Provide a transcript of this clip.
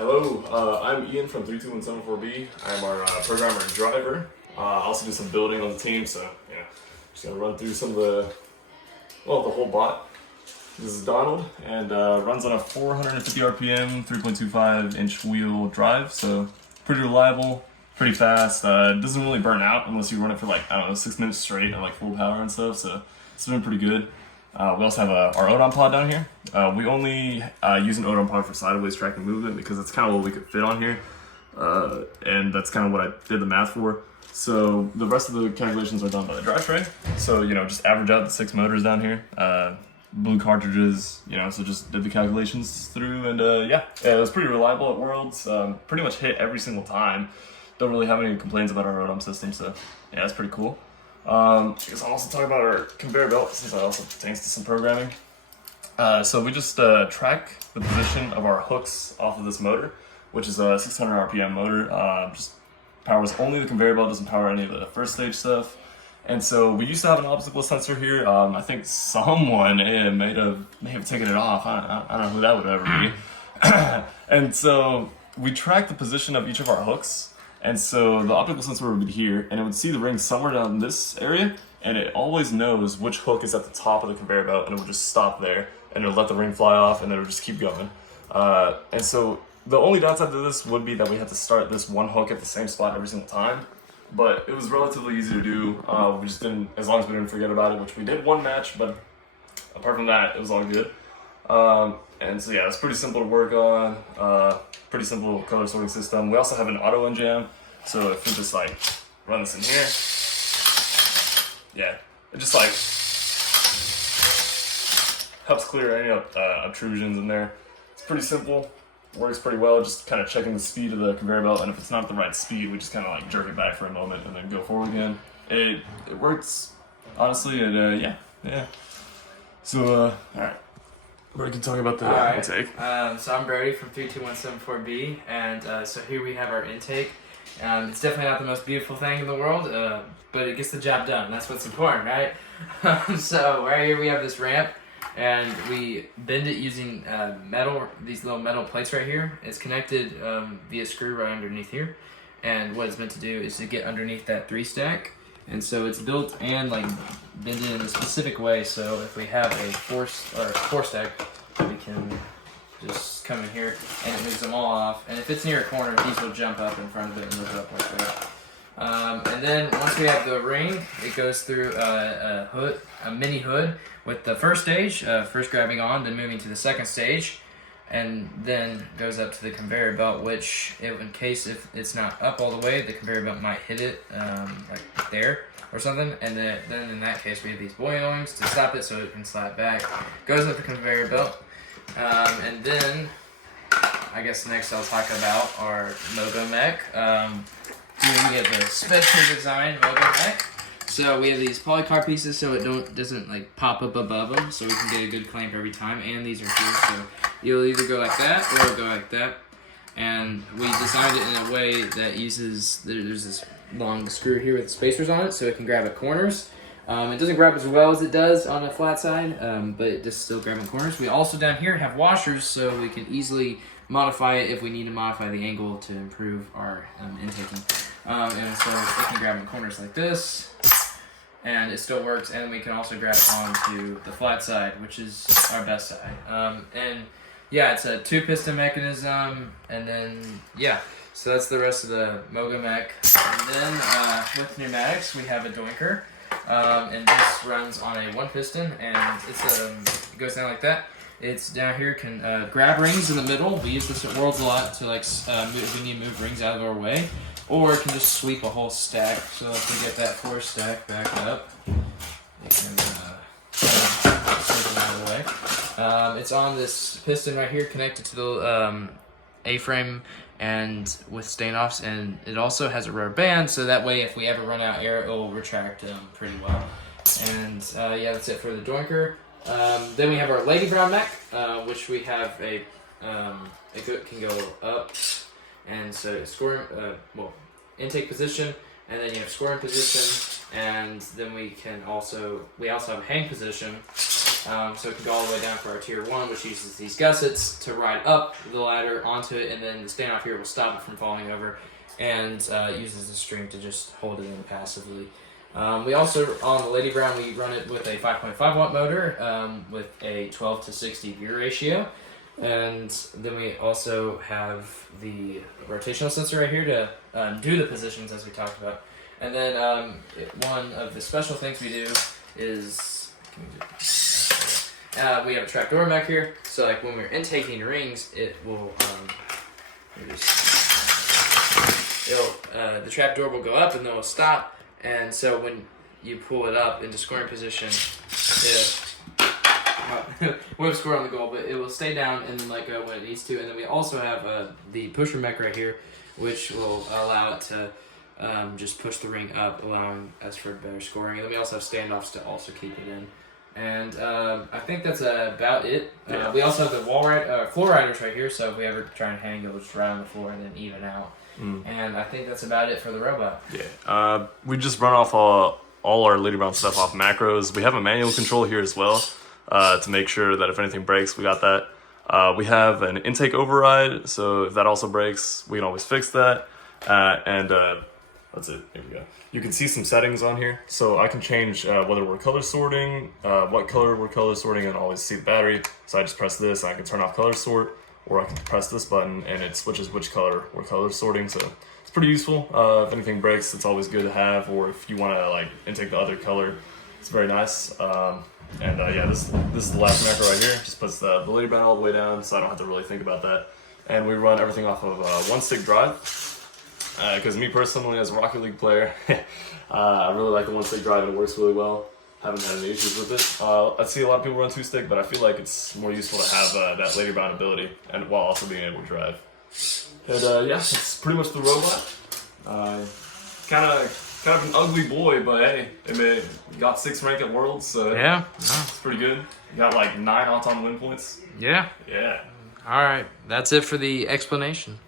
Hello, I'm Ian from 32174B. I'm our programmer and driver. I also do some building on the team, so yeah, just gonna run through some of the whole bot. This is Donald, and runs on a 450 RPM, 3.25 inch wheel drive, so pretty reliable, pretty fast. It doesn't really burn out unless you run it for like, I don't know, 6 minutes straight at like full power and stuff, so it's been pretty good. We also have our Odon pod down here. We only use an Odon pod for sideways tracking movement because that's kind of what we could fit on here. And that's kind of what I did the math for. So the rest of the calculations are done by the drive tray. So, just average out the 6 motors down here. Blue cartridges, so just did the calculations through, and yeah, it was pretty reliable at Worlds. Pretty much hit every single time. Don't really have any complaints about our Odom system, so yeah, that's pretty cool. I guess I'll also talk about our conveyor belt, since that also pertains to some programming. So we just track the position of our hooks off of this motor, which is a 600 RPM motor. Just powers only the conveyor belt, doesn't power any of the first stage stuff. And so we used to have an obstacle sensor here. I think someone may have taken it off. I don't know who that would ever be. And so we track the position of each of our hooks. And so the optical sensor would be here, and it would see the ring somewhere down this area, and it always knows which hook is at the top of the conveyor belt, and it would just stop there, and it would let the ring fly off, and then it would just keep going. And so the only downside to this would be that we had to start this one hook at the same spot every single time, but it was relatively easy to do. We just didn't, as long as we didn't forget about it, which we did one match, but apart from that, it was all good. And so yeah, it's pretty simple to work on. Pretty simple color sorting system. We also have an auto enjam, so if we just like run this in here, yeah, it just like helps clear any obtrusions in there. It's pretty simple, works pretty well. Just kind of checking the speed of the conveyor belt, and if it's not the right speed, we just kind of like jerk it back for a moment and then go forward again. It works, honestly, and yeah. So all right. We can talk about the intake. So I'm Brody from 32174B, and so here we have our intake. It's definitely not the most beautiful thing in the world, but it gets the job done. That's what's important, right? So right here we have this ramp, and we bend it using these little metal plates right here. It's connected via screw right underneath here, and what it's meant to do is to get underneath that 3-stack. And so it's built and like bended in a specific way, so if we have a 4-stack, we can just come in here and it moves them all off. And if it's near a corner, these will jump up in front of it and lift up like that. And then once we have the ring, it goes through a mini hood with the first stage, first grabbing on, then moving to the second stage, and then goes up to the conveyor belt, which in case if it's not up all the way, the conveyor belt might hit it like there or something, and then in that case we have these boings to stop it so it can slide back. Goes up the conveyor belt, and then I guess next I'll talk about our Mogo mech. Here we have the special design Mogo mech. So we have these polycarb pieces so it doesn't like pop up above them, so we can get a good clamp every time. And these are here, so you'll either go like that or go like that. And we designed it in a way that uses, there's this long screw here with spacers on it, so it can grab at corners. It doesn't grab as well as it does on a flat side, but it does still grab at corners. We also down here have washers, so we can easily modify it if we need to modify the angle to improve our intaking. And so it can grab in corners like this, and it still works. And we can also grab onto the flat side, which is our best side. And yeah, it's a 2-piston mechanism, and then yeah, so that's the rest of the Mogo mech. And then with pneumatics, we have a Dinker, and this runs on a 1-piston, and it goes down like that. It's down here, can grab rings in the middle. We use this at Worlds a lot to like we need to move rings out of our way, or it can just sweep a whole stack. So if we get that 4-stack back up, it can sweep it out of the way. It's on this piston right here, connected to the A-frame and with stain-offs, and it also has a rubber band, so that way if we ever run out of air, it will retract pretty well. And yeah, that's it for the Dinker. Then we have our Lady Brown mech, which we have it can go up, and so intake position, and then you have scoring position, and then we also have hang position, So it can go all the way down for our tier 1, which uses these gussets to ride up the ladder onto it, and then the standoff here will stop it from falling over, and uses the string to just hold it in passively. We also, on the Lady Brown, we run it with a 5.5 watt motor with a 12 to 60 gear ratio. And then we also have the rotational sensor right here to do the positions as we talked about. And then one of the special things we do is we have a trapdoor mech here. So like when we're intaking rings, it will the trapdoor will go up and then it'll stop. And so when you pull it up into scoring position, we have score on the goal, but it will stay down and then let go when it needs to. And then we also have the pusher mech right here, which will allow it to just push the ring up, allowing us for better scoring. And then we also have standoffs to also keep it in. And I think that's about it. We also have the floor riders right here, so if we ever try and hang, it'll just ride on the floor and then even out. And I think that's about it for the robot. Yeah. We just run off all our Lady Brown stuff off macros. We have a manual control here as well to make sure that if anything breaks, we got that. We have an intake override, so if that also breaks, we can always fix that. That's it. Here we go. You can see some settings on here. So I can change whether we're color sorting, what color we're color sorting, and always see the battery. So I just press this, and I can turn off color sort, or I can press this button, and it switches which color we're color sorting. So it's pretty useful. If anything breaks, it's always good to have, or if you want to like intake the other color, it's very nice. Yeah, this is the last macro right here. Just puts the Lady Brown all the way down, so I don't have to really think about that. And we run everything off of one stick drive. Because me personally, as a Rocket League player, I really like the one stick drive and it works really well. Haven't had any issues with it. I see a lot of people run two stick, but I feel like it's more useful to have that Lady Brown ability, and while also being able to drive. And yeah, it's pretty much the robot. Kind of an ugly boy, but hey, it got 6th rank at Worlds, so yeah, it's pretty good. You got like 9 all-time win points. Yeah. Yeah. All right, that's it for the explanation.